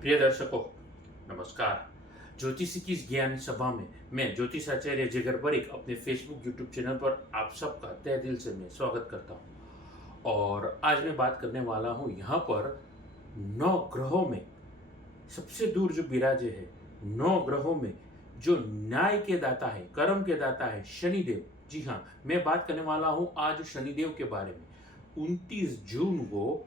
प्रिय दर्शकों, नमस्कार। ज्योतिषी की इस ज्ञान सभा में मैं ज्योतिषाचार्य जिगर परिक अपने फेसबुक यूट्यूब चैनल पर आप सबका तहे दिल से मैं स्वागत करता हूं। और आज मैं बात करने वाला हूं यहाँ पर 9 ग्रहों में सबसे दूर जो विराजे है, 9 ग्रहों में जो न्याय के दाता है, कर्म के दाता है, शनिदेव। जी हाँ, मैं बात करने वाला हूं आज शनिदेव के बारे में। 29 जून को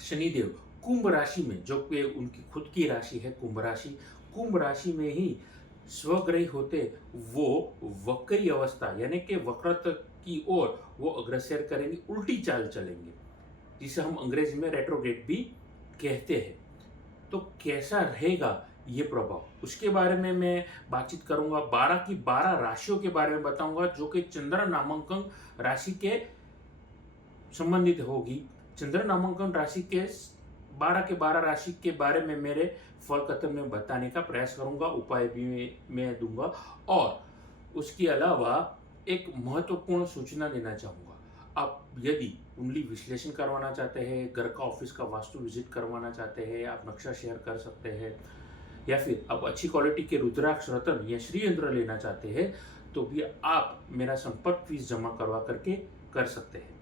शनिदेव कुंभ राशि में, जो कि उनकी खुद की राशि है कुंभ राशि में ही स्वग्रही होते वो वक्री अवस्था यानी कि वक्रता की ओर वो अग्रसर करेंगे, उल्टी चाल चलेंगे, जिसे हम अंग्रेजी में रेट्रोग्रेड भी कहते हैं। तो कैसा रहेगा ये प्रभाव, उसके बारे में मैं बातचीत करूंगा। 12 की 12 राशियों के बारे में बताऊंगा जो कि चंद्र नामांकन राशि के संबंधित होगी। चंद्र नामांकन राशि के 12 के 12 राशि के बारे में मेरे फल कथन में बताने का प्रयास करूंगा, उपाय भी मैं दूंगा। और उसके अलावा एक महत्वपूर्ण सूचना देना चाहूंगा। आप यदि कुंडली विश्लेषण करवाना चाहते हैं, घर का ऑफिस का वास्तु विजिट करवाना चाहते हैं, आप नक्शा शेयर कर सकते हैं, या फिर आप अच्छी क्वालिटी के रुद्राक्ष रत्न या श्री यंत्र लेना चाहते हैं, तो भी आप मेरा संपर्क फीस जमा करवा करके कर सकते हैं।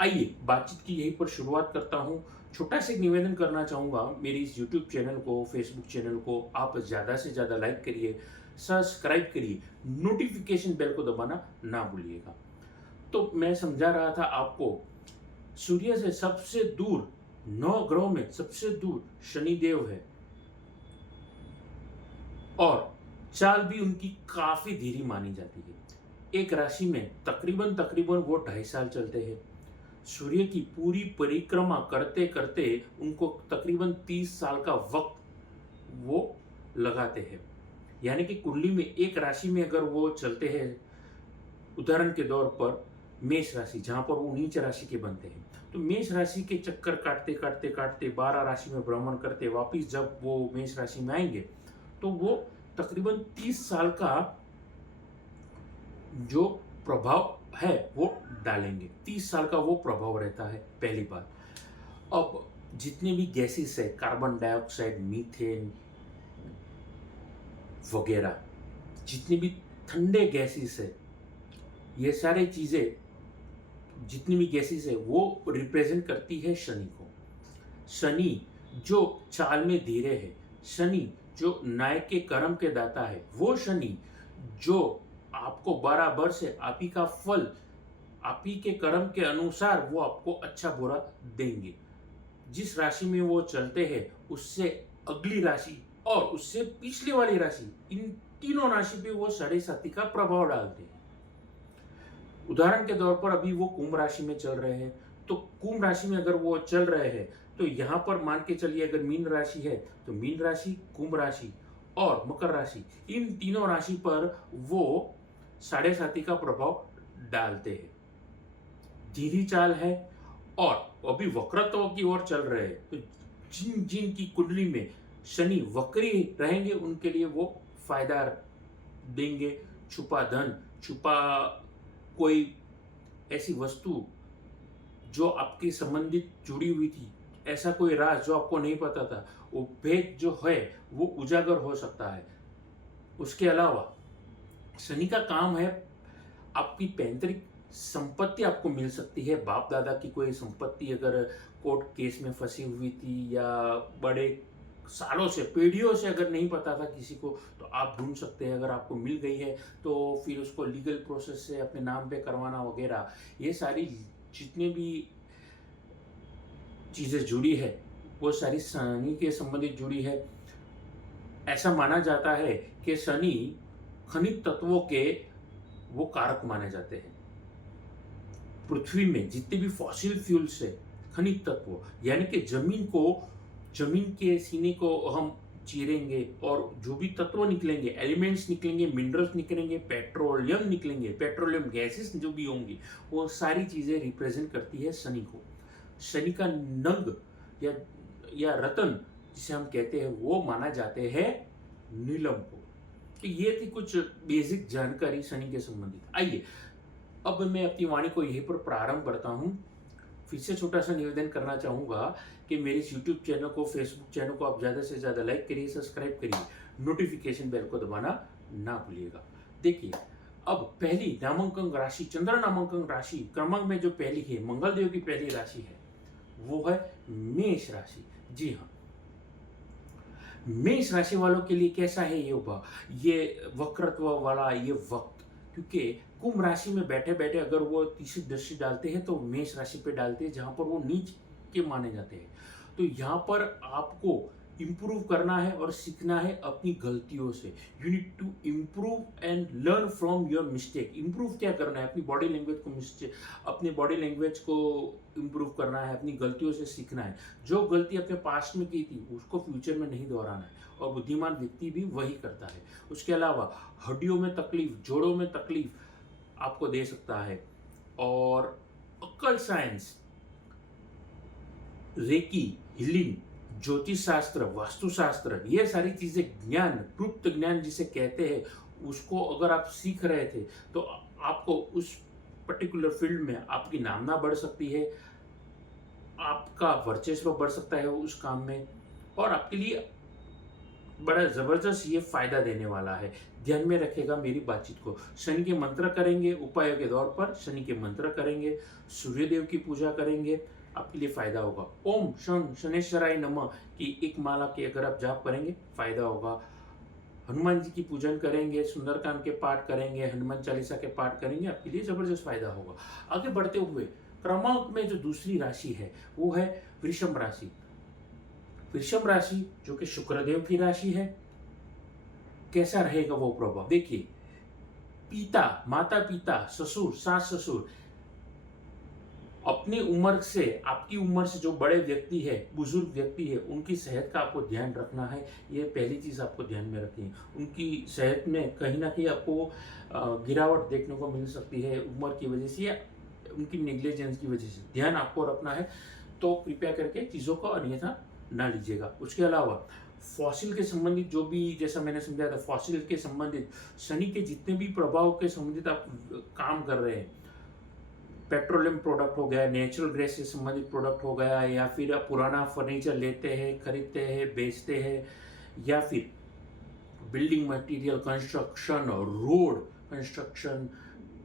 आइए बातचीत की यहीं पर शुरुआत करता हूं। छोटा सा एक निवेदन करना चाहूंगा, मेरी इस यूट्यूब चैनल को, फेसबुक चैनल को आप ज़्यादा से ज़्यादा लाइक करिए, सब्सक्राइब करिए, नोटिफिकेशन बेल को दबाना ना भूलिएगा। तो मैं समझा रहा था आपको, सूर्य से सबसे दूर 9 ग्रहों में सबसे दूर शनिदेव है और चाल भी उनकी काफी धीरी मानी जाती है। एक राशि में तकरीबन तकरीबन वो 2.5 साल चलते हैं। सूर्य की पूरी परिक्रमा करते करते उनको तकरीबन 30 साल का वक्त वो लगाते हैं। यानी कि कुंडली में एक राशि में अगर वो चलते हैं, उदाहरण के तौर पर मेष राशि, जहां पर वो नीच राशि के बनते हैं, तो मेष राशि के चक्कर काटते काटते काटते 12 राशि में भ्रमण करते वापिस जब वो मेष राशि में आएंगे तो वो तकरीबन 30 साल का जो प्रभाव है वो डालेंगे। 30 साल का वो प्रभाव रहता है, पहली बात। अब जितने भी गैसेस है, कार्बन डाइऑक्साइड, मीथेन वगैरह, जितने भी ठंडे गैसेस है, ये सारी चीजें, जितनी भी गैसेस है वो रिप्रेजेंट करती है शनि को। शनि जो चाल में धीरे है, शनि जो न्याय के कर्म के दाता है, वो शनि जो आपको बराबर से आप ही का फल, आप ही के कर्म के अनुसार वो आपको अच्छा बुरा देंगे। जिस राशि में वो चलते हैं उससे अगली राशि और उससे पिछले वाली राशि, इन तीनों राशि पे वो 7.5 का प्रभाव डालते हैं। उदाहरण के तौर पर अभी वो कुंभ राशि में चल रहे हैं, तो कुंभ राशि में अगर वो चल रहे हैं तो यहां पर मान के चलिए, अगर मीन राशि है तो मीन राशि, कुंभ राशि और मकर राशि, इन तीनों राशि पर वो 7.5 का प्रभाव डालते हैं। धीरी चाल है और अभी वक्रत्व की ओर चल रहे हैं, तो जिन जिन की कुंडली में शनि वक्री रहेंगे उनके लिए वो फायदा देंगे। छुपा धन, छुपा कोई ऐसी वस्तु जो आपकी संबंधित जुड़ी हुई थी, ऐसा कोई राज जो आपको नहीं पता था, वो भेद जो है वो उजागर हो सकता है। उसके अलावा शनि का काम है, आपकी पैतृक संपत्ति आपको मिल सकती है। बाप दादा की कोई संपत्ति अगर कोर्ट केस में फंसी हुई थी या बड़े सालों से, पीढ़ियों से अगर नहीं पता था किसी को, तो आप ढूंढ सकते हैं। अगर आपको मिल गई है तो फिर उसको लीगल प्रोसेस से अपने नाम पे करवाना वगैरह, ये सारी जितने भी चीज़ें जुड़ी है वो सारी शनि के संबंधित जुड़ी है। ऐसा माना जाता है कि शनि खनिज तत्वों के वो कारक माने जाते हैं। पृथ्वी में जितने भी फॉसिल फ्यूल्स है, खनिज तत्व, यानी कि जमीन के सीने को हम चीरेंगे और जो भी तत्व निकलेंगे, एलिमेंट्स निकलेंगे, मिनरल्स निकलेंगे, पेट्रोलियम निकलेंगे, पेट्रोलियम गैसेस जो भी होंगी, वो सारी चीजें रिप्रेजेंट करती है शनि को। शनि का नंग या रतन जिसे हम कहते हैं वो माना जाते हैं नीलम को। तो ये थी कुछ बेसिक जानकारी शनि के संबंधित। आइए अब मैं अपनी वाणी को यहीं पर प्रारंभ करता हूं। फिर से छोटा सा निवेदन करना चाहूँगा कि मेरे इस यूट्यूब चैनल को, फेसबुक चैनल को आप ज़्यादा से ज़्यादा लाइक करिए, सब्सक्राइब करिए, नोटिफिकेशन बेल को दबाना ना भूलिएगा। देखिए, अब पहली नामांकन राशि, चंद्र नामांकन राशि क्रमांक में जो पहली है, मंगल देव की पहली राशि है, वो है मेष राशि। जी हाँ, मेष राशि वालों के लिए कैसा है ये वक्रत्व वाला ये वक्त, क्योंकि कुंभ राशि में बैठे बैठे अगर वो तीसरी दृष्टि डालते हैं तो मेष राशि पे डालते हैं, जहां पर वो नीच के माने जाते हैं। तो यहाँ पर आपको इम्प्रूव करना है और सीखना है अपनी गलतियों से। You need to improve and learn from your mistake. Improve क्या करना है? अपनी बॉडी लैंग्वेज को अपनी बॉडी लैंग्वेज को इम्प्रूव करना है, अपनी गलतियों से सीखना है। जो गलती अपने पास्ट में की थी उसको फ्यूचर में नहीं दोहराना है, और बुद्धिमान व्यक्ति भी वही करता है। उसके अलावा हड्डियों में तकलीफ, जोड़ों में तकलीफ आपको दे सकता है, और अक्कल साइंस, रेकी, हीलिंग, ज्योतिष शास्त्र, वास्तुशास्त्र, ये सारी चीजें ज्ञान, गुप्त ज्ञान जिसे कहते हैं, उसको अगर आप सीख रहे थे तो आपको उस पर्टिकुलर फील्ड में आपकी नामना बढ़ सकती है, आपका वर्चस्व बढ़ सकता है उस काम में, और आपके लिए बड़ा जबरदस्त ये फायदा देने वाला है। ध्यान में रखेगा मेरी बातचीत को। शनि के मंत्र करेंगे, उपायों के दौर पर शनि के मंत्र करेंगे, सूर्यदेव की पूजा करेंगे, आपके लिए फायदा होगा। ओम शन शनेश्वराय नमः की एक माला के अगर आप जाप करेंगे फायदा होगा। हनुमान जी की पूजन करेंगे, सुंदरकांड के पाठ करेंगे, हनुमान चालीसा के पाठ करेंगे, आपके लिए जबरदस्त फायदा होगा। आगे बढ़ते हुए क्रमांक में जो दूसरी राशि है वो है वृषभ राशि। वृषभ राशि जो कि शुक्रदेव की राशि है, कैसा रहेगा वो प्रभाव? देखिए, पिता, माता पिता, ससुर, सास ससुर, अपनी उम्र से, आपकी उम्र से जो बड़े व्यक्ति है, बुजुर्ग व्यक्ति है, उनकी सेहत का आपको ध्यान रखना है। ये पहली चीज आपको ध्यान में रखनी है। उनकी सेहत में कहीं ना कहीं आपको गिरावट देखने को मिल सकती है उम्र की वजह से या उनकी नेग्लिजेंस की वजह से। ध्यान आपको रखना है, तो कृपया करके चीजों को अन्यथा ना लीजिएगा। उसके अलावा फॉसिल के संबंधित जो भी, जैसा मैंने समझाया था, फॉसिल के संबंधित शनि के जितने भी प्रभाव के संबंधित आप काम कर रहे हैं, पेट्रोलियम प्रोडक्ट हो गया, नेचुरल गैस से संबंधित प्रोडक्ट हो गया, या फिर आप पुराना फर्नीचर लेते हैं, खरीदते हैं, बेचते हैं, या फिर building material, construction, road construction,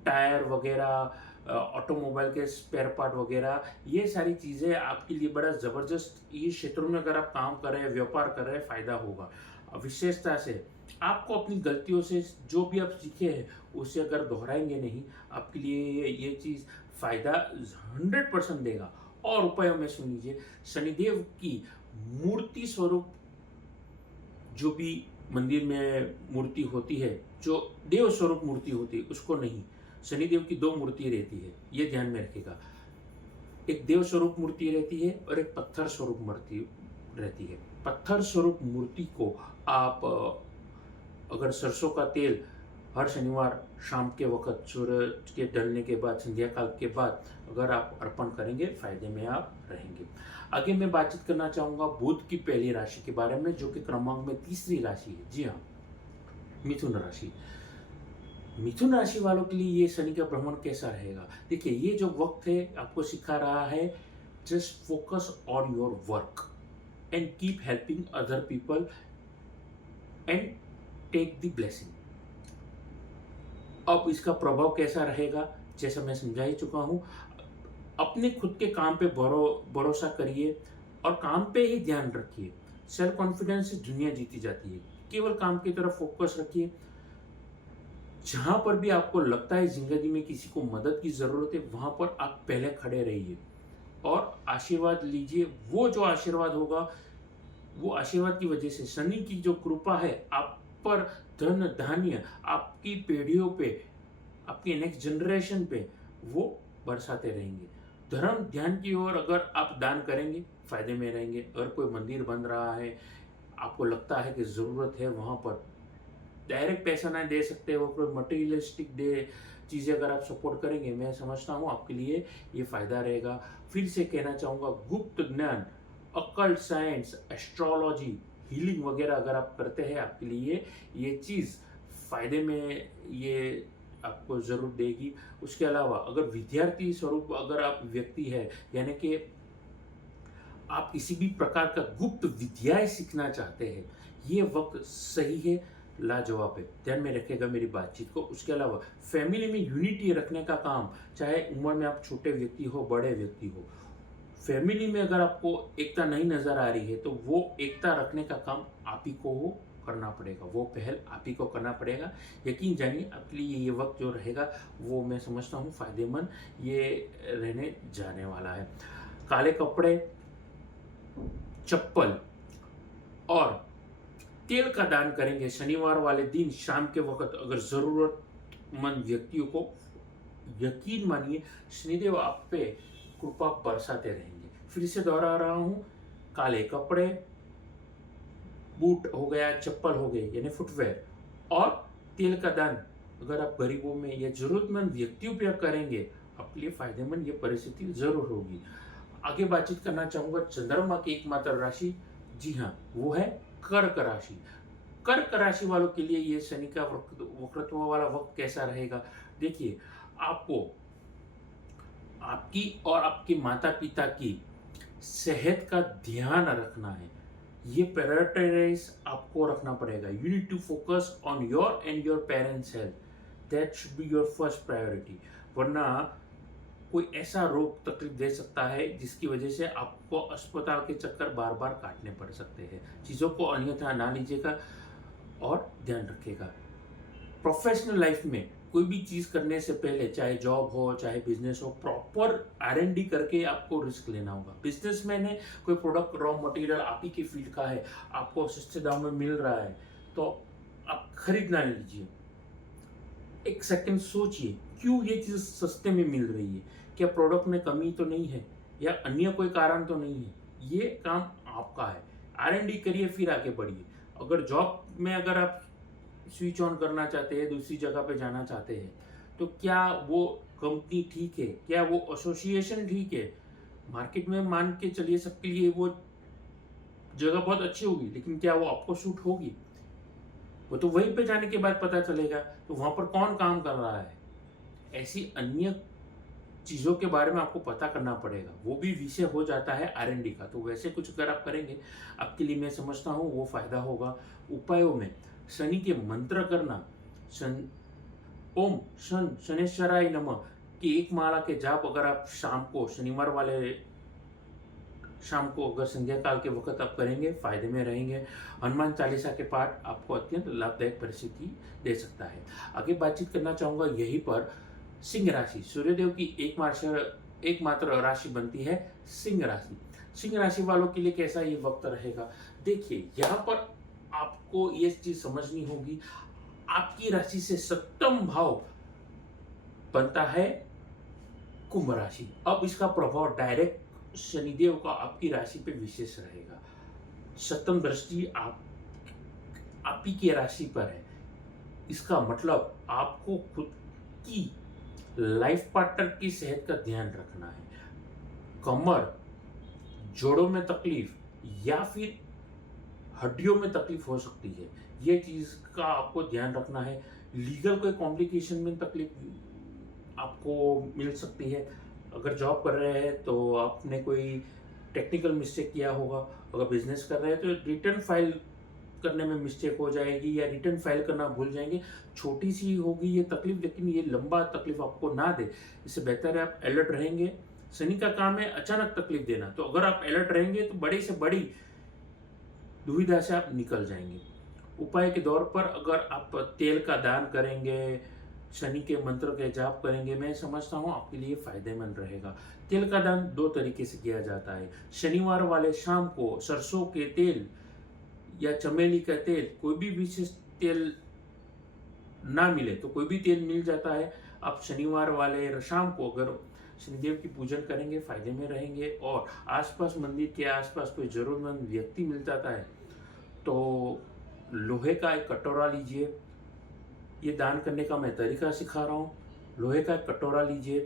tyre वगैरह, ऑटोमोबाइल के स्पेयर पार्ट वगैरह, ये सारी चीज़ें आपके लिए बड़ा ज़बरदस्त, ये क्षेत्रों में अगर आप काम कर रहे हैं, व्यापार कर रहे हैं, फ़ायदा होगा। विशेषता से आपको अपनी गलतियों से जो भी आप सीखे हैं उसे अगर दोहराएंगे नहीं, आपके लिए ये चीज़ फ़ायदा 100% देगा। और उपायों में सुन लीजिए, शनिदेव की मूर्ति स्वरूप जो भी मंदिर में मूर्ति होती है, जो देव स्वरूप मूर्ति होती है, उसको नहीं, शनिदेव की दो मूर्ति रहती है, ये ध्यान में रखेगा। एक देव स्वरूप मूर्ति रहती है और एक पत्थर स्वरूप मूर्ति रहती है। पत्थर स्वरूप मूर्ति को आप अगर सरसों का तेल हर शनिवार शाम के वक्त सूरज के ढलने के बाद, संध्या काल के बाद अगर आप अर्पण करेंगे, फायदे में आप रहेंगे। आगे मैं बातचीत करना चाहूंगा बुध की पहली राशि के बारे में, जो कि क्रमांक में तीसरी राशि है। जी हाँ, मिथुन राशि। मिथुन राशि वालों के लिए ये शनि का भ्रमण कैसा रहेगा? देखिए, ये जो वक्त है आपको सिखा रहा है, just focus on your work and keep helping other people and take the blessing. अब इसका प्रभाव कैसा रहेगा, जैसा मैं समझा ही चुका हूं। अपने खुद के काम पे भरोसा करिए और काम पे ही ध्यान रखिए। सेल्फ कॉन्फिडेंस से दुनिया जीती जाती है। केवल काम की तरफ फोकस रखिए। जहां पर भी आपको लगता है जिंदगी में किसी को मदद की जरूरत है, वहां पर आप पहले खड़े रहिए और आशीर्वाद लीजिए। वो जो आशीर्वाद होगा, वो आशीर्वाद की वजह से शनि की जो कृपा है आप पर, धन धान्य आपकी पीढ़ियों पे, आपकी नेक्स्ट जनरेशन पे वो बरसाते रहेंगे। धर्म ध्यान की ओर अगर आप दान करेंगे, फायदे में रहेंगे। अगर कोई मंदिर बन रहा है, आपको लगता है कि ज़रूरत है, वहाँ पर डायरेक्ट पैसा ना दे सकते हो, कोई मटेरियलिस्टिक दे चीज़ें अगर आप सपोर्ट करेंगे, मैं समझता हूँ आपके लिए ये फ़ायदा रहेगा। फिर से कहना चाहूँगा, गुप्त ज्ञान, अकल्ट साइंस, एस्ट्रोलॉजी, हीलिंग वगैरह अगर आप करते हैं, आपके लिए ये चीज़ फ़ायदे में ये आपको ज़रूर देगी। उसके अलावा अगर विद्यार्थी स्वरूप अगर आप व्यक्ति है, यानी कि आप किसी भी प्रकार का गुप्त विद्याएं सीखना चाहते हैं, ये वक्त सही है, लाजवाब है। ध्यान में रखिएगा मेरी बातचीत को। उसके अलावा फैमिली में यूनिटी रखने का काम, चाहे उम्र में आप छोटे व्यक्ति हो, बड़े व्यक्ति हो, फैमिली में अगर आपको एकता नहीं नजर आ रही है तो वो एकता रखने का काम आप ही को हो करना पड़ेगा, वो पहल आप ही को करना पड़ेगा। यकीन जानिए आपके लिए ये वक्त जो रहेगा वो मैं समझता हूँ फायदेमंद ये रहने जाने वाला है। काले कपड़े, चप्पल और तेल का दान करेंगे शनिवार वाले दिन शाम के वक्त अगर जरूरतमंद व्यक्तियों को। यकीन मानिए शनिदेव आप पे कृपा बरसाते रहेंगे। फिर से दोहरा रहा हूं, काले कपड़े, बूट हो गया, चप्पल हो गए यानी फुटवेयर, और तेल का दान अगर आप गरीबों में या जरूरतमंद व्यक्तियों पे करेंगे, आपके लिए फायदेमंद ये परिस्थिति जरूर होगी। आगे बातचीत करना चाहूंगा चंद्रमा की एकमात्र राशि, जी हाँ वो है कर्क राशि। कर्क राशि वालों के लिए ये शनि का वक्रत्व वाला वक्त कैसा रहेगा? देखिए, आपको आपकी और आपके माता पिता की सेहत का ध्यान रखना है, ये प्रायोरिटाइज आपको रखना पड़ेगा। You need to focus on your and your parents health, that should be your first priority. वरना कोई ऐसा रोग तकलीफ दे सकता है जिसकी वजह से आपको अस्पताल के चक्कर बार बार काटने पड़ सकते हैं। चीज़ों को अन्यथा ना लीजिएगा और ध्यान रखिएगा। प्रोफेशनल लाइफ में कोई भी चीज़ करने से पहले, चाहे जॉब हो चाहे बिजनेस हो, प्रॉपर R&D करके आपको रिस्क लेना होगा। बिजनेसमैन है, कोई प्रोडक्ट रॉ मटेरियल आप ही की फील्ड का है, आपको सस्ते दाम में मिल रहा है तो आप खरीद ना लीजिए। एक सेकंड सोचिए, क्यों ये चीज़ सस्ते में मिल रही है? क्या प्रोडक्ट में कमी तो नहीं है या अन्य कोई कारण तो नहीं है? ये काम आपका है। R&D करिए फिर आगे बढ़िए। अगर जॉब में अगर आप स्विच ऑन करना चाहते हैं, दूसरी जगह पे जाना चाहते हैं, तो क्या वो कंपनी ठीक है? क्या वो एसोसिएशन ठीक है? मार्केट में मान के चलिए सबके लिए वो जगह बहुत अच्छी होगी, लेकिन क्या वो आपको सूट होगी? वो तो वहीं पे जाने के बाद पता चलेगा। तो वहां पर कौन काम कर रहा है, ऐसी अन्य चीज़ों के बारे में आपको पता करना पड़ेगा। वो भी विषय हो जाता है R&D का। तो वैसे कुछ अगर आप करेंगे, आपके लिए मैं समझता हूँ वो फायदा होगा। उपायों में शनि के मंत्र करना, शन ओम शन शनेश्वराय नमः की एक माला के जाप अगर आप शाम को, शनिवार वाले शाम को अगर संध्या काल के वक्त आप करेंगे, फायदे में रहेंगे। हनुमान चालीसा के पाठ आपको अत्यंत लाभदायक परिस्थिति दे सकता है। आगे बातचीत करना चाहूंगा यहीं पर सिंह राशि, सूर्यदेव की एकमात्र राशि बनती है सिंह राशि। सिंह राशि वालों के लिए कैसा ये वक्त रहेगा? देखिए, यहाँ पर आपको ये चीज समझनी होगी, आपकी राशि से सप्तम भाव बनता है कुंभ राशि। अब इसका प्रभाव डायरेक्ट शनिदेव का आपकी राशि पे विशेष रहेगा। सप्तम दृष्टि आप ही की राशि पर है। इसका मतलब आपको खुद की लाइफ पार्टनर की सेहत का ध्यान रखना है। कमर, जोड़ों में तकलीफ या फिर हड्डियों में तकलीफ हो सकती है, ये चीज का आपको ध्यान रखना है। लीगल कोई कॉम्प्लिकेशन में तकलीफ आपको मिल सकती है। अगर जॉब कर रहे हैं तो आपने कोई टेक्निकल मिस्टेक किया होगा। अगर बिजनेस कर रहे हैं तो रिटर्न फाइल करने में मिस्टेक हो जाएगी या रिटर्न फाइल करना भूल जाएंगे। छोटी सी होगी ये तकलीफ, लेकिन ये लंबा तकलीफ आपको ना दे। इससे बेहतर है आप अलर्ट रहेंगे। शनि का काम है अचानक तकलीफ देना, तो अगर आप अलर्ट रहेंगे तो बड़ी से बड़ी दुविधा से आप निकल जाएंगे। उपाय के दौर पर अगर आप तेल का दान करेंगे, शनि के मंत्र के जाप करेंगे, मैं समझता हूँ आपके लिए फायदेमंद रहेगा। तेल का दान दो तरीके से किया जाता है। शनिवार वाले शाम को सरसों के तेल या चमेली का तेल, कोई भी विशेष तेल ना मिले तो कोई भी तेल मिल जाता है। आप शनिवार वाले शाम को अगर शनिदेव की पूजन करेंगे, फायदे में रहेंगे। और आसपास मंदिर के आसपास कोई जरूरतमंद व्यक्ति मिल जाता है तो लोहे का एक कटोरा लीजिए। ये दान करने का मैं तरीका सिखा रहा हूँ। लोहे का एक कटोरा लीजिए,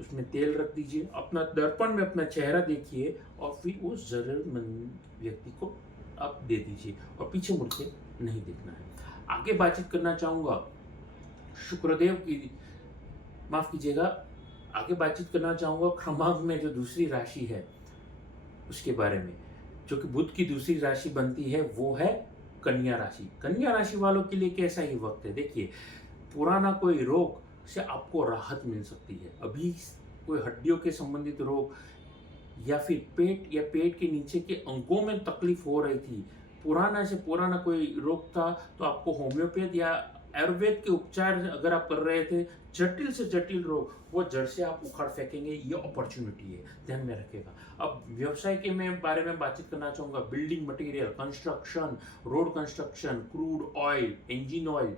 उसमें तेल रख दीजिए, अपना दर्पण में अपना चेहरा देखिए और फिर उस जरूरतमंद व्यक्ति को आप दे दीजिए और पीछे मुड़ के नहीं देखना है। आगे बातचीत करना चाहूँगा शुक्रदेव की, माफ कीजिएगा, आगे बातचीत करना चाहूँगा क्रमांक में जो दूसरी राशि है उसके बारे में। जो कि बुध की दूसरी राशि बनती है वो है कन्या राशि। कन्या राशि वालों के लिए कैसा ही वक्त है, देखिए पुराना कोई रोग से आपको राहत मिल सकती है। अभी कोई हड्डियों के संबंधित रोग या फिर पेट या पेट के नीचे के अंगों में तकलीफ हो रही थी, पुराना से पुराना कोई रोग था, तो आपको होम्योपैथ या आयुर्वेद के उपचार अगर आप कर रहे थे, जटिल से जटिल रोग वो जड़ से आप उखाड़ फेंकेंगे, ये अपॉर्चुनिटी है, ध्यान में रखिएगा। अब व्यवसाय के मैं बारे में बातचीत करना चाहूँगा। Building material, construction, road construction, crude oil, engine oil,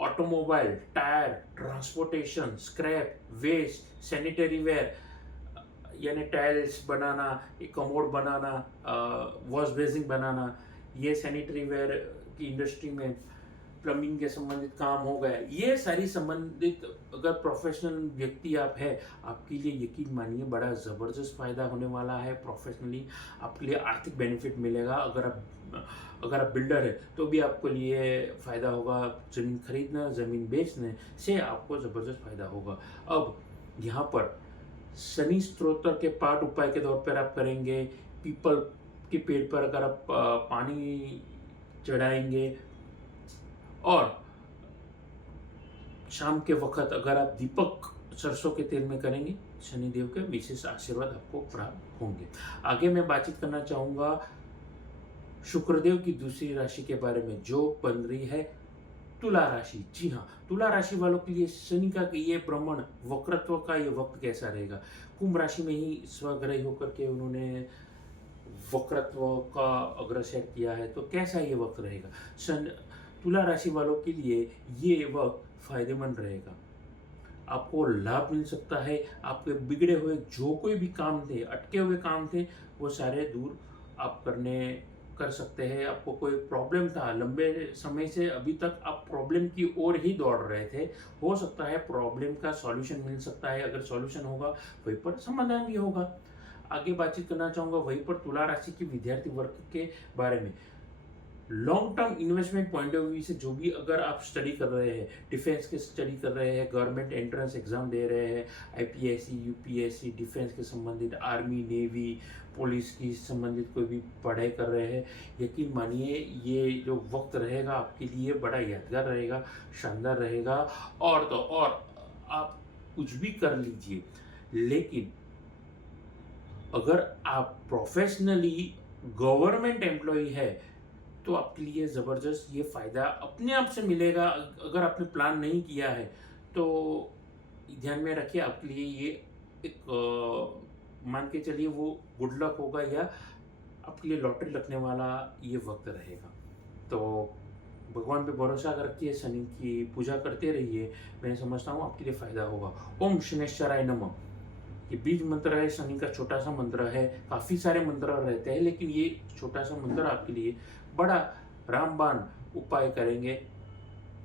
automobile, tyre, transportation, scrap, waste, sanitary ware यानी टाइल्स बनाना, कमोड बनाना, वॉश बेसिन बनाना, ये सैनिटरी वेयर की इंडस्ट्री में, प्लम्बिंग के संबंधित काम हो गया, ये सारी संबंधित अगर प्रोफेशनल व्यक्ति आप है, आपके लिए यकीन मानिए बड़ा ज़बरदस्त फ़ायदा होने वाला है। प्रोफेशनली आपके लिए आर्थिक बेनिफिट मिलेगा। अगर आप बिल्डर है तो भी आपको लिए फ़ायदा होगा। ज़मीन खरीदना, ज़मीन बेचने से आपको ज़बरदस्त फ़ायदा होगा। अब यहाँ पर शनि स्त्रोत्र के पाठ उपाय के तौर पर आप करेंगे। पीपल के पेड़ पर अगर आप पानी चढ़ाएंगे और शाम के वक्त अगर आप दीपक सरसों के तेल में करेंगे, शनिदेव के विशेष आशीर्वाद आपको प्राप्त होंगे। आगे मैं बातचीत करना चाहूँगा शुक्रदेव की दूसरी राशि के बारे में जो बन रही है तुला राशि। जी हाँ, तुला राशि वालों के लिए शनि का ये भ्रमण, वक्रत्व का ये वक्त कैसा रहेगा। कुंभ राशि में ही स्वग्रही होकर के उन्होंने वक्रत्व का अग्रसर किया है, तो कैसा ये वक्त रहेगा। तुला राशि वालों के लिए ये वक्त फायदेमंद रहेगा। आपको लाभ मिल सकता है। आपके बिगड़े हुए जो कोई भी काम थे, अटके हुए काम थे, वो सारे दूर आप कर सकते हैं। आपको कोई प्रॉब्लम था लंबे समय से, अभी तक आप प्रॉब्लम की ओर ही दौड़ रहे थे, हो सकता है प्रॉब्लम का सॉल्यूशन मिल सकता है। अगर सॉल्यूशन होगा वहीं पर समाधान भी होगा। आगे बातचीत करना चाहूँगा वहीं पर तुला राशि की विद्यार्थी वर्ग के बारे में। Long term investment point of view से जो भी अगर आप स्टडी कर रहे हैं, डिफेंस के स्टडी कर रहे हैं, गवर्नमेंट एंट्रेंस एग्जाम दे रहे हैं, आईपीएससी, यूपीएससी, डिफेंस के संबंधित, आर्मी, नेवी, पुलिस की संबंधित कोई भी पढ़ाई कर रहे हैं, यकीन मानिए ये जो वक्त रहेगा आपके लिए बड़ा यादगार रहेगा, शानदार रहेगा। और तो और आप कुछ भी कर लीजिए, लेकिन अगर आप प्रोफेशनली गवर्नमेंट एम्प्लॉय है तो आपके लिए ज़बरदस्त ये फ़ायदा अपने आप से मिलेगा। अगर आपने प्लान नहीं किया है तो ध्यान में रखिए, आपके लिए ये एक मान के चलिए वो गुड लक होगा या आपके लिए लॉटरी लगने वाला ये वक्त रहेगा। तो भगवान पे भरोसा रखिए, शनि की पूजा करते रहिए, मैं समझता हूँ आपके लिए फ़ायदा होगा। ओम शनेश्वराय नमः, ये बीज मंत्र है, शनि का छोटा सा मंत्र है। काफ़ी सारे मंत्र रहते हैं लेकिन ये छोटा सा मंत्र आपके लिए बड़ा रामबाण उपाय करेंगे।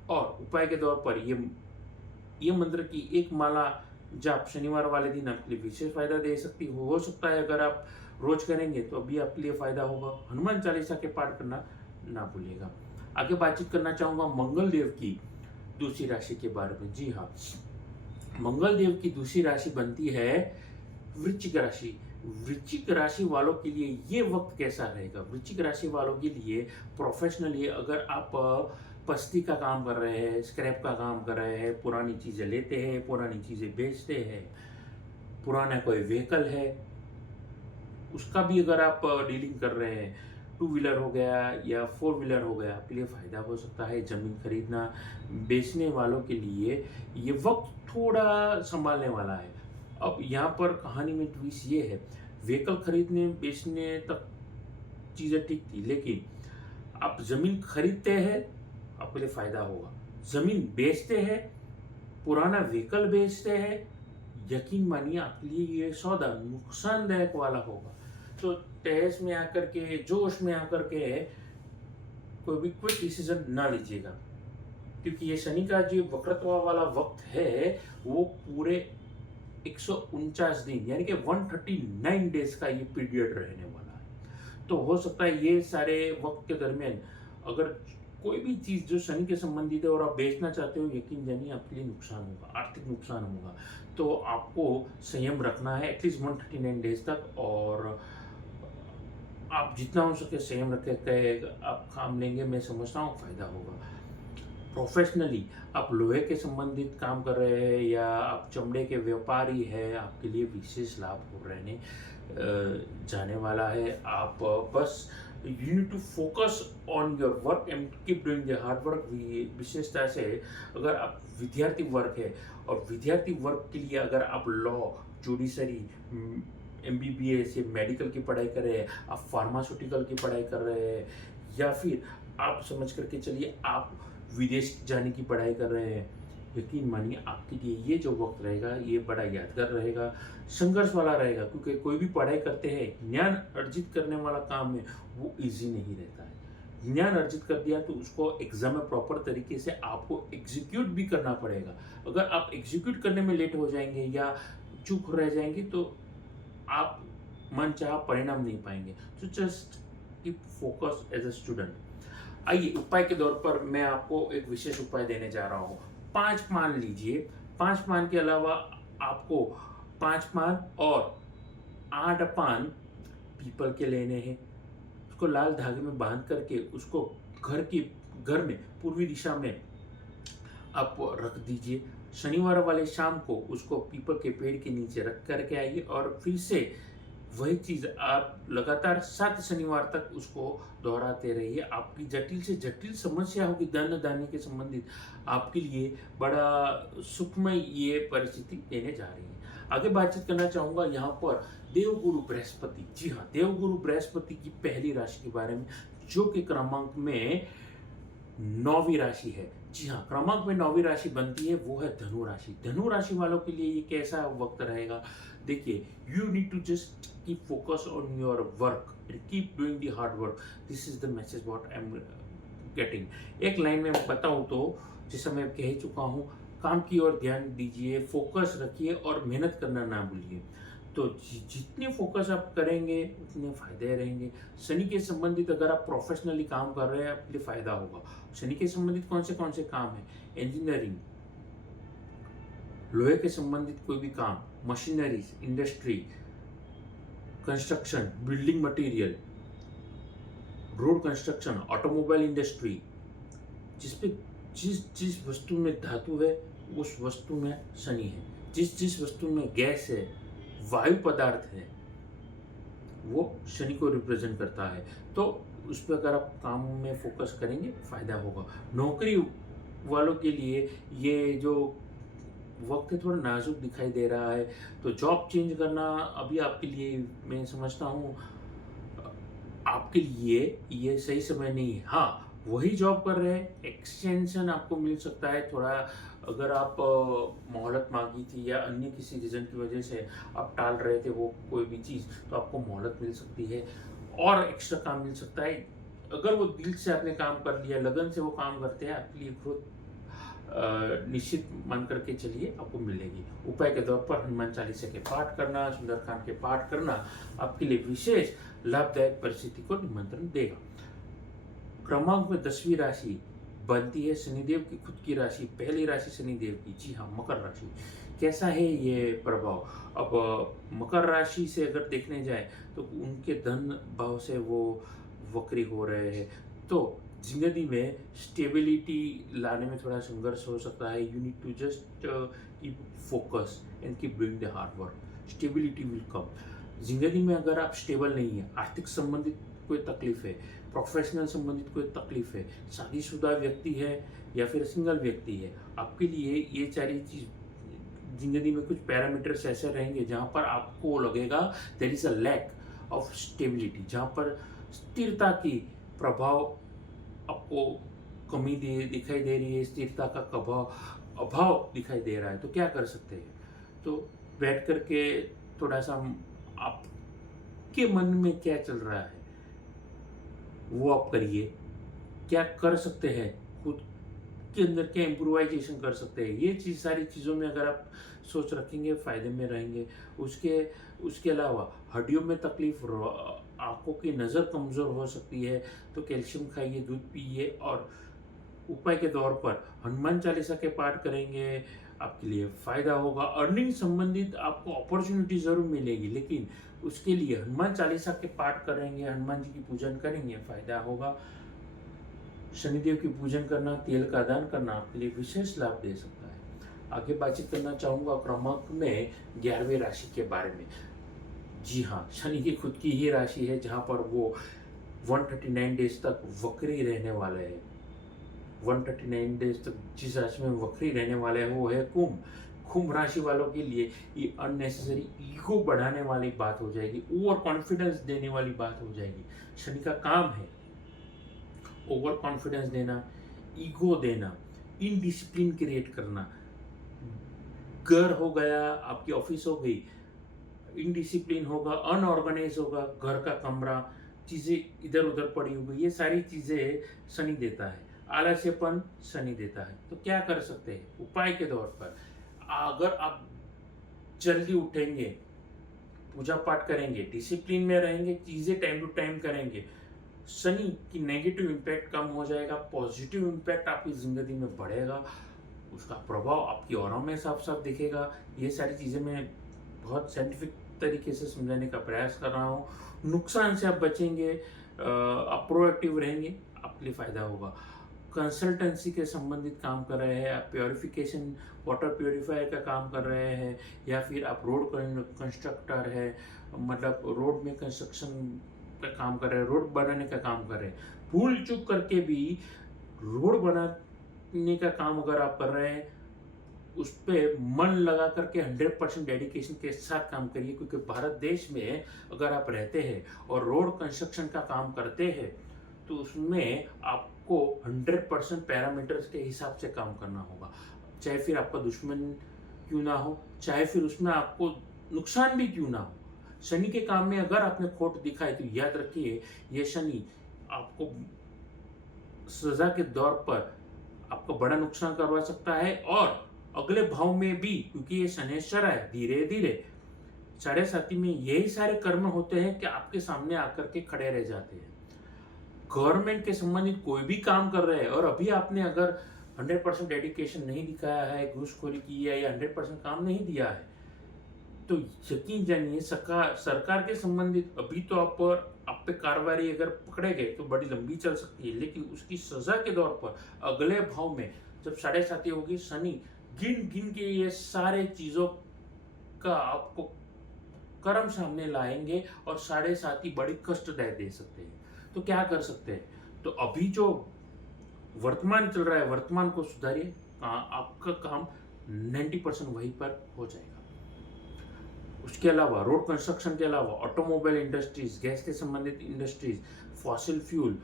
और उपाय के तौर पर ये मंत्र की एक माला जाप शनिवार वाले दिन आपके लिए विशेष फायदा दे सकती हो सकता है अगर आप रोज करेंगे तो अभी आपके लिए फायदा होगा। हनुमान चालीसा के पाठ करना ना भूलिएगा। आगे बातचीत करना चाहूंगा मंगल देव की दूसरी राशि के बारे में। जी हाँ, मंगल देव की दूसरी राशि बनती है वृश्चिक राशि। वृश्चिक राशि वालों के लिए ये वक्त कैसा रहेगा। वृश्चिक राशि वालों के लिए प्रोफेशनली अगर आप पस्ती का काम कर रहे हैं, स्क्रैप का काम कर रहे हैं, पुरानी चीज़ें लेते हैं, पुरानी चीज़ें बेचते हैं, पुराना कोई व्हीकल है उसका भी अगर आप डीलिंग कर रहे हैं, टू व्हीलर हो गया या फोर व्हीलर हो गया, आपके लिए फ़ायदा हो सकता है। ज़मीन खरीदना बेचने वालों के लिए ये वक्त थोड़ा संभालने वाला है। अब यहाँ पर कहानी में ट्विस्ट ये है, व्हीकल खरीदने बेचने तक चीज़ें ठीक थी, लेकिन आप ज़मीन खरीदते हैं आपके लिए फ़ायदा होगा, ज़मीन बेचते हैं, पुराना व्हीकल बेचते हैं, यकीन मानिए आपके लिए ये सौदा नुकसानदायक वाला होगा। तो तहस में आकर के, जोश में आकर के कोई भी क्विक डिसीजन ना लीजिएगा, क्योंकि ये शनि का जो वक्रत्व वाला वक्त है वो पूरे 149 दिन यानी कि 139 डेज का ये पीरियड रहने वाला है। तो हो सकता है ये सारे वक्त के दरमियान अगर कोई भी चीज़ जो शनि के संबंधित है और आप बेचना चाहते हो, यकीन जानिए आपके लिए नुकसान होगा, आर्थिक नुकसान होगा। तो आपको संयम रखना है एटलीस्ट 139 डेज़ तक, और आप जितना हो सके संयम रख के आप काम लेंगे, मैं समझता हूँ फ़ायदा होगा। प्रोफेशनली आप लोहे के संबंधित काम कर रहे हैं या आप चमड़े के व्यापारी हैं, आपके लिए विशेष लाभ हो रहने जाने वाला है। आप बस you need to focus on your work and keep doing the hard work. विशेषता से अगर आप विद्यार्थी वर्ग है और विद्यार्थी वर्ग के लिए अगर आप लॉ, जुडिशरी, एमबीबीएस या मेडिकल की पढ़ाई कर रहे हैं, आप फार्मास्यूटिकल की पढ़ाई कर रहे हैं, या फिर आप समझ करके चलिए आप विदेश जाने की पढ़ाई कर रहे हैं, यकीन मानिए आपके लिए ये जो वक्त रहेगा ये बड़ा यादगार रहेगा, संघर्ष वाला रहेगा। क्योंकि कोई भी पढ़ाई करते हैं, ज्ञान अर्जित करने वाला काम है, वो इजी नहीं रहता है। ज्ञान अर्जित कर दिया तो उसको एग्जाम में प्रॉपर तरीके से आपको एग्जीक्यूट भी करना पड़ेगा। अगर आप एग्जीक्यूट करने में लेट हो जाएंगे या चूक रह जाएंगे तो आप मन चाहा परिणाम नहीं पाएंगे। तो just keep focus as a student. आइए उपाय के तौर पर मैं आपको एक विशेष उपाय देने जा रहा हूँ। 5 पान लीजिए। 5 पान के अलावा आपको 5 पान और 8 पान पीपल के लेने हैं। उसको लाल धागे में बांध करके उसको घर में पूर्वी दिशा में आप रख दीजिए। शनिवार वाले शाम को उसको पीपल के पेड़ के नीचे रख करके आइए और फिर से वही चीज़ आप लगातार 7 शनिवार तक उसको दोहराते रहिए। आपकी जटिल से जटिल समस्या होगी धन धान्य के संबंधित, आपके लिए बड़ा सुखमय ये परिस्थिति देने जा रही है। आगे बातचीत करना चाहूँगा यहाँ पर देवगुरु बृहस्पति। जी हाँ, देवगुरु बृहस्पति की पहली राशि के बारे में, जो कि क्रमांक में 9वीं राशि है। जी हाँ, क्रमांक में 9वीं राशि बनती है, वो है धनु राशि। धनु राशि वालों के लिए ये कैसा वक्त रहेगा? देखिए, you need to just keep focus on your work and keep doing the hard work. This is the message what I am getting. एक लाइन में बताऊं तो, जैसा मैं कह चुका हूँ, काम की ओर ध्यान दीजिए, फोकस रखिए और मेहनत करना ना भूलिए। तो जितने फोकस आप करेंगे उतने फायदे रहेंगे। शनि के संबंधित अगर आप प्रोफेशनली काम कर रहे हैं, आपके लिए फायदा होगा। शनि के संबंधित कौन से काम है? इंजीनियरिंग, लोहे के संबंधित कोई भी काम, machineries, industry, construction, building material, road construction, automobile industry, जिस वस्तु में धातु है उस वस्तु में शनि है। जिस वस्तु में गैस है, वायु पदार्थ है, वो शनि को रिप्रेजेंट करता है। तो उस पर अगर आप काम में फोकस करेंगे फायदा होगा। नौकरी वालों के लिए ये जो वक्त है थोड़ा नाजुक दिखाई दे रहा है, तो जॉब चेंज करना अभी आपके लिए मैं समझता हूँ आपके लिए ये सही समय नहीं है। हाँ, वही जॉब कर रहे हैं, एक्सटेंशन आपको मिल सकता है थोड़ा। अगर आप मोहलत मांगी थी या अन्य किसी रीज़न की वजह से आप टाल रहे थे वो कोई भी चीज़, तो आपको मोहलत मिल सकती है और एक्स्ट्रा काम मिल सकता है। अगर वो दिल से आपने काम कर लिया, लगन से वो काम करते हैं, आपके लिए ग्रोथ निश्चित मान करके चलिए आपको मिलेगी। उपाय के तौर पर हनुमान चालीसा के पाठ करना, सुंदरकांड के पाठ करना आपके लिए विशेष लाभदायक परिस्थिति को निमंत्रण देगा। क्रमांक में 10वीं राशि बनती है शनिदेव की खुद की राशि, पहली राशि शनिदेव की। जी हाँ, मकर राशि। कैसा है ये प्रभाव? अब मकर राशि से अगर देखने जाए तो उनके धन भाव से वो वक्री हो रहे हैं, तो जिंदगी में स्टेबिलिटी लाने में थोड़ा संघर्ष हो सकता है। You need to just keep focus and keep doing the hard work, stability will come. जिंदगी में अगर आप स्टेबल नहीं है, आर्थिक संबंधित कोई तकलीफ है, प्रोफेशनल संबंधित कोई तकलीफ है, शादीशुदा व्यक्ति है या फिर सिंगल व्यक्ति है, आपके लिए ये सारी चीज जिंदगी में कुछ पैरामीटर्स ऐसे रहेंगे जहाँ पर आपको लगेगा there is a lack of stability, जहाँ पर स्थिरता की प्रभाव आपको कमी दिखाई दे रही है, स्थिरता का अभाव दिखाई दे रहा है। तो क्या कर सकते हैं? तो बैठ करके थोड़ा सा आपके मन में क्या चल रहा है वो आप करिए। क्या कर सकते हैं, खुद के अंदर क्या इम्प्रोवाइजेशन कर सकते हैं, ये चीज़ सारी चीज़ों में अगर आप सोच रखेंगे फ़ायदे में रहेंगे। उसके अलावा हड्डियों में तकलीफ, आँखों की नज़र कमज़ोर हो सकती है, तो कैल्शियम खाइए, दूध पीजिए और उपाय के तौर पर हनुमान चालीसा के पाठ करेंगे, आपके लिए फ़ायदा होगा। अर्निंग संबंधित आपको अपॉर्चुनिटी ज़रूर मिलेगी, लेकिन उसके लिए हनुमान चालीसा के पाठ करेंगे, हनुमान जी की पूजन करेंगे, फ़ायदा होगा। शनिदेव की पूजन करना, तेल का दान करना आपके लिए विशेष लाभ दे सकता है। आगे बातचीत करना चाहूँगा क्रमक में 11वीं राशि के बारे में। जी हाँ, शनि की खुद की ही राशि है जहाँ पर वो 139 डेज तक वक्री रहने वाले हैं। 139 डेज तक जिस राशि में वक्री रहने वाले हैं वो है कुंभ। कुंभ राशि वालों के लिए ये अननेसेसरी ईगो बढ़ाने वाली बात हो जाएगी, ओवर कॉन्फिडेंस देने वाली बात हो जाएगी। शनि का काम है ओवर कॉन्फिडेंस देना, ईगो देना, इनडिसिप्लिन क्रिएट करना। घर हो गया, आपकी ऑफिस हो गई, इनडिसिप्लिन होगा, अनऑर्गेनाइज होगा, घर का कमरा, चीज़ें इधर उधर पड़ी हुई, ये सारी चीज़ें शनि देता है। आलस्यपन शनि देता है। तो क्या कर सकते हैं उपाय के तौर पर? अगर आप जल्दी उठेंगे, पूजा पाठ करेंगे, डिसिप्लिन में रहेंगे, चीज़ें टाइम टू टाइम करेंगे, शनि की नेगेटिव इम्पैक्ट कम हो जाएगा, पॉजिटिव इम्पैक्ट आपकी ज़िंदगी में बढ़ेगा, उसका प्रभाव आपकी औरा में साफ साफ दिखेगा। ये सारी चीज़ें मैं बहुत साइंटिफिक तरीके से समझाने का प्रयास कर रहा हूँ। नुकसान से आप बचेंगे, आप प्रोएक्टिव रहेंगे, आपके लिए फ़ायदा होगा। कंसल्टेंसी के संबंधित काम कर रहे हैं, आप प्योरिफिकेशन वाटर प्योरीफायर का काम कर रहे हैं, या फिर आप रोड कंस्ट्रक्टर है, मतलब रोड में कंस्ट्रक्शन का काम कर रहे हैं, रोड बनाने का काम कर रहे हैं, भूल चूक करके भी रोड बनाने का काम अगर आप कर रहे हैं, उस पर मन लगा करके 100% डेडिकेशन के साथ काम करिए। क्योंकि भारत देश में अगर आप रहते हैं और रोड कंस्ट्रक्शन का काम करते हैं तो उसमें आपको 100% पैरामीटर्स के हिसाब से काम करना होगा। चाहे फिर आपका दुश्मन क्यों ना हो, चाहे फिर उसमें आपको नुकसान भी क्यों ना हो, शनि के काम में अगर आपने खोट दिखाई तो याद रखिए ये शनि आपको सजा के दौर पर आपको बड़ा नुकसान करवा सकता है। और अगले भाव में भी, क्योंकि ये शनैश्चर है, धीरे धीरे 7.5 में यही सारे कर्म होते हैं कि आपके सामने आकर के खड़े रह जाते हैं। गवर्नमेंट के संबंधित कोई भी काम कर रहे हैं और अभी आपने अगर 100% डेडिकेशन नहीं दिखाया है, घूसखोरी की है या 100% काम नहीं दिया है, तो यकीन जानिए सरकार के संबंधित अभी तो आप पे कार्रवाई अगर पकड़े गए तो बड़ी लंबी चल सकती है, लेकिन उसकी सजा के तौर पर अगले भाव में जब 7.5 होगी, शनि गिन गिन के ये सारे चीजों का आपको कर्म सामने लाएंगे और 7.5 बड़ी कष्टदायक दे सकते हैं। तो क्या कर सकते हैं? तो अभी जो वर्तमान चल रहा है, वर्तमान को सुधारिए, आपका काम 90% वहीं पर हो जाएगा। उसके अलावा रोड कंस्ट्रक्शन के अलावा ऑटोमोबाइल इंडस्ट्रीज, गैस के संबंधित इंडस्ट्रीज, फॉसिल फ्यूल,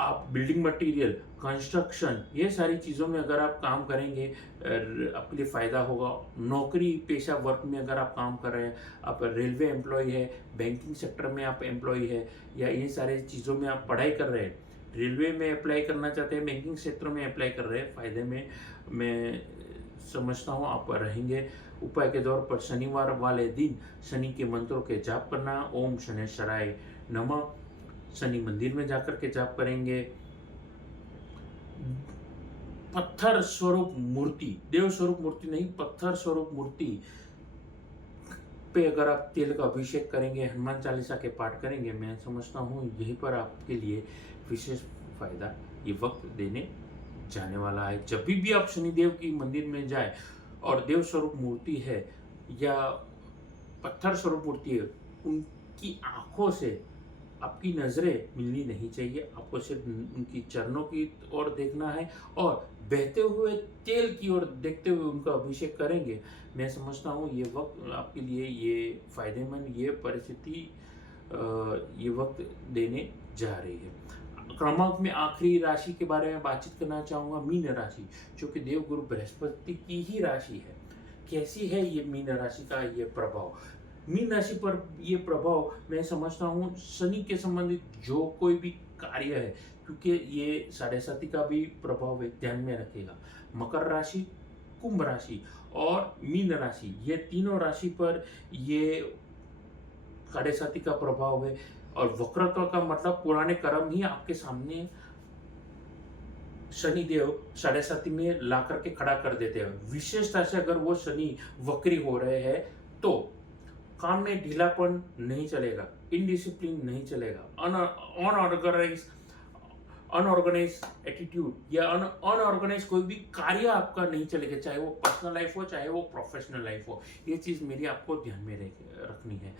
आप बिल्डिंग मटेरियल, कंस्ट्रक्शन, ये सारी चीज़ों में अगर आप काम करेंगे आपके लिए फ़ायदा होगा। नौकरी पेशा वर्क में अगर आप काम कर रहे हैं, आप रेलवे एम्प्लॉय है, बैंकिंग सेक्टर में आप एम्प्लॉय है, या ये सारी चीज़ों में आप पढ़ाई कर रहे हैं, रेलवे में अप्लाई करना चाहते हैं, बैंकिंग सेक्टर में अप्लाई कर रहे हैं, फ़ायदे में मैं समझता हूँ आप रहेंगे। उपाय के तौर पर शनिवार वाले दिन शनि के मंत्रों के जाप करना, ओम शनैश्चराय नमः, शनि मंदिर में जाकर के जाप करेंगे। पत्थर स्वरूप मूर्ति, देव स्वरूप मूर्ति नहीं, पत्थर स्वरूप मूर्ति पे अगर आप तेल का अभिषेक करेंगे, हनुमान चालीसा के पाठ करेंगे, मैं समझता हूँ यहीं पर आपके लिए विशेष फायदा ये वक्त देने जाने वाला है। जब भी आप शनिदेव की मंदिर में जाए और देव स्वरूप मूर्ति है या पत्थर स्वरूप मूर्ति है, उनकी आंखों से आपकी नज़रें मिलनी नहीं चाहिए। आपको सिर्फ उनकी चरणों की ओर देखना है और बहते हुए तेल की ओर देखते हुए उनका अभिषेक करेंगे। मैं समझता हूँ ये वक्त आपके लिए ये फायदेमंद, ये परिस्थिति ये वक्त देने जा रही है। क्रमांक में आखिरी राशि के बारे में बातचीत करना चाहूँगा, मीन राशि, जो कि देवगुरु बृहस्पति की ही राशि है। कैसी है ये मीन राशि का ये प्रभाव? मीन राशि पर ये प्रभाव मैं समझता हूँ शनि के संबंधित जो कोई भी कार्य है, क्योंकि ये 7.5 का भी प्रभाव है, ध्यान में रखेगा। मकर राशि, कुंभ राशि और मीन राशि, ये तीनों राशि पर ये 7.5 का प्रभाव है। और वक्रत्व का मतलब पुराने कर्म ही आपके सामने शनि देव 7.5 में ला करके खड़ा कर देते हैं। विशेषता से अगर वो शनि वक्री हो रहे हैं तो काम में ढीलापन नहीं चलेगा, इनडिसिप्लिन नहीं चलेगा, अनऑर्गेनाइज एटीट्यूड या अनऑर्गेनाइज कोई भी कार्य आपका नहीं चलेगा, चाहे वो पर्सनल लाइफ हो चाहे वो प्रोफेशनल लाइफ हो। ये चीज़ मेरी आपको ध्यान में रखनी है।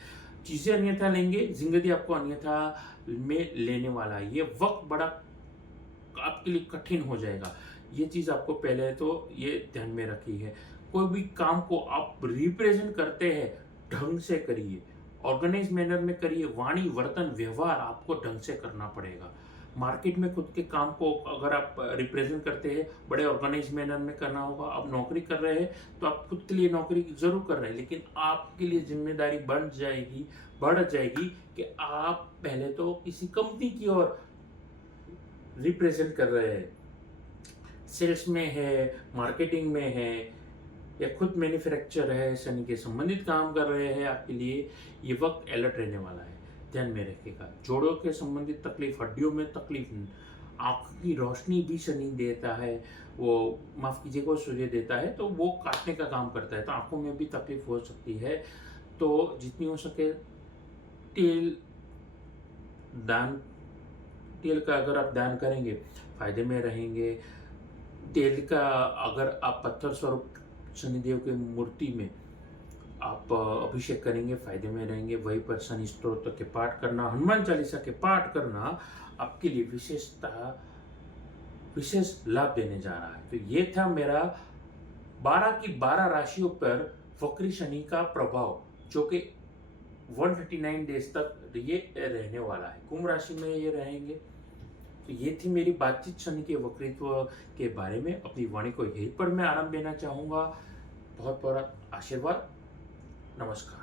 चीज़ें अन्यथा लेंगे, जिंदगी आपको अन्यथा में लेने वाला है। ये वक्त बड़ा आपके लिए कठिन हो जाएगा। ये चीज़ आपको पहले तो ये ध्यान में रखी है। कोई भी काम को आप रिप्रेजेंट करते हैं, ढंग से करिए, ऑर्गेनाइज मैनर में करिए। वाणी वर्तन व्यवहार आपको ढंग से करना पड़ेगा। मार्केट में खुद के काम को अगर आप रिप्रेजेंट करते हैं, बड़े ऑर्गेनाइज मैनर में करना होगा। आप नौकरी कर रहे हैं तो आप खुद के लिए नौकरी जरूर कर रहे हैं, लेकिन आपके लिए जिम्मेदारी बढ़ जाएगी कि आप पहले तो किसी कंपनी की ओर रिप्रेजेंट कर रहे हैं, सेल्स में है, मार्केटिंग में है या खुद मैन्युफैक्चर है, शनि के संबंधित काम कर रहे हैं। आपके लिए ये वक्त अलर्ट रहने वाला है, ध्यान में रखिएगा। जोड़ों के संबंधित तकलीफ, हड्डियों में तकलीफ, आँख की रोशनी भी शनि देता है, वो माफ़ कीजिएगा सूर्य देता है, तो वो काटने का काम करता है, तो आँखों में भी तकलीफ हो सकती है। तो जितनी हो सके तेल का अगर आप दान करेंगे फायदे में रहेंगे। तेल का अगर आप पत्थर स्वरूप शनिदेव की मूर्ति में आप अभिषेक करेंगे फायदे में रहेंगे। वहीं पर शनि स्तोत्र के पाठ करना, हनुमान चालीसा के पाठ करना आपके लिए विशेष लाभ देने जा रहा है। तो ये था मेरा 12 की 12 राशियों पर वक्री शनि का प्रभाव, जो कि 139 डेज तक ये रहने वाला है। कुंभ राशि में ये रहेंगे। तो ये थी मेरी बातचीत शनि के वक्रित्व के बारे में। अपनी वाणी को यहीं पर मैं आराम देना चाहूँगा। बहुत बहुत आशीर्वाद। नमस्कार।